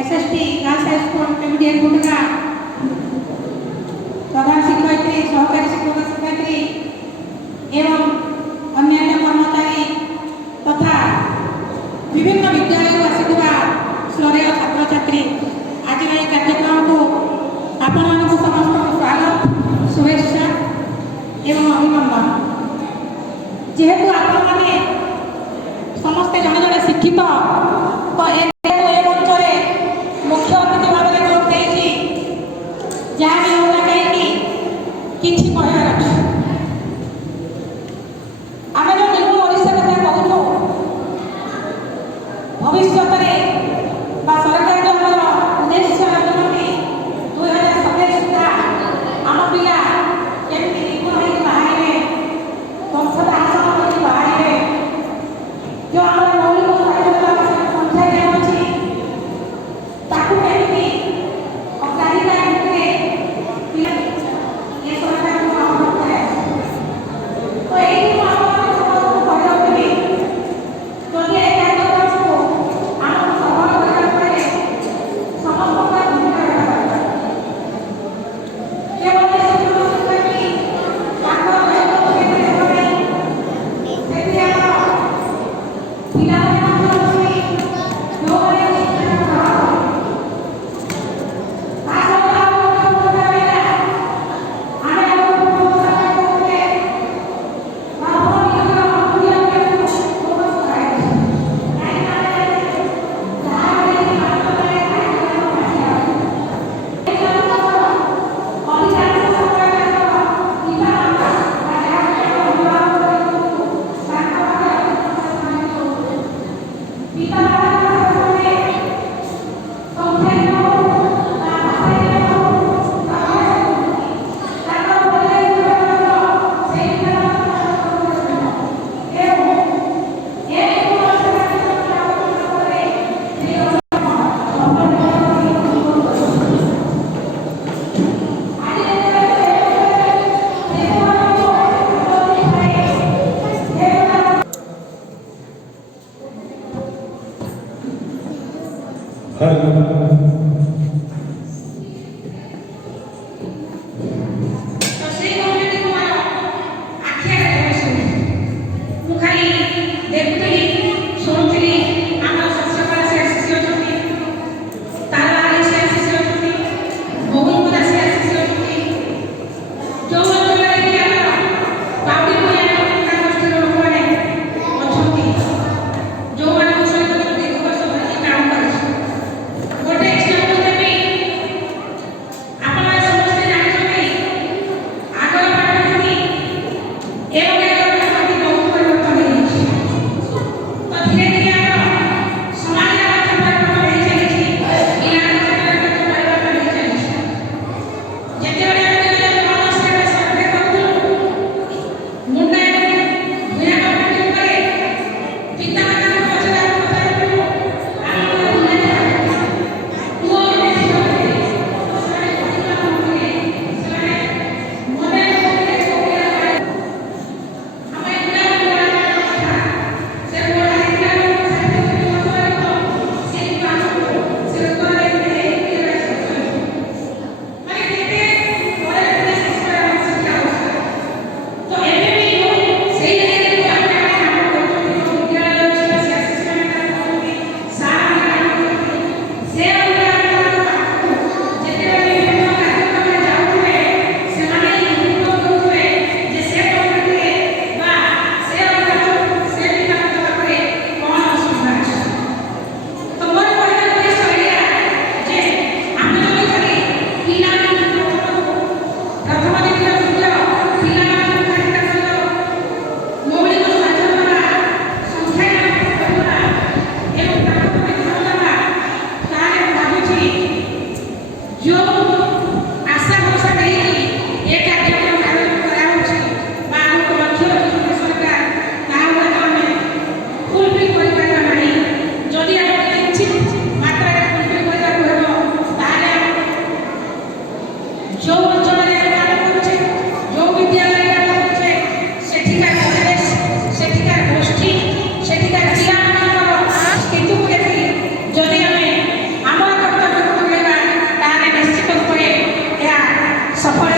SST girls high school टेमिडिया गुंडगा प्रधान शिक्षयित्री सहकारी शिक्षक शिक्षयित्री एवं अन्यान्य कर्मचारी तथा विभिन्न विद्यालय आसिथिबा श्रद्धेय छात्र छात्री आज ये कार्यक्रम को आपण मानक समस्त स्वागत शुभेच्छा एवं अभिनंदन। जेहेतु आपण माने समस्ते जड़े जड़े शिक्षित तो ए मंचर मुख्य अतिथि भाव में जोड़ देगी जहाँ भी होगा कहीं किसी कहर अच्छे आम जो निम्न ओडिशा कथा कहूँ भविष्य सरकार जो उद्देश्य रखुच्च 2027 सुधा आम पिला केमती निपुण हो बाहर दक्षता हासिल कर बाहर जो आम मौलिक स्वास्थ्य संख्या ज्ञान अच्छी ताकू केमती अग्राधिकार भित्तिरे ये सरकार को अनुरोध करे तो यही ଯଦି ଆମେ ଆମର सफल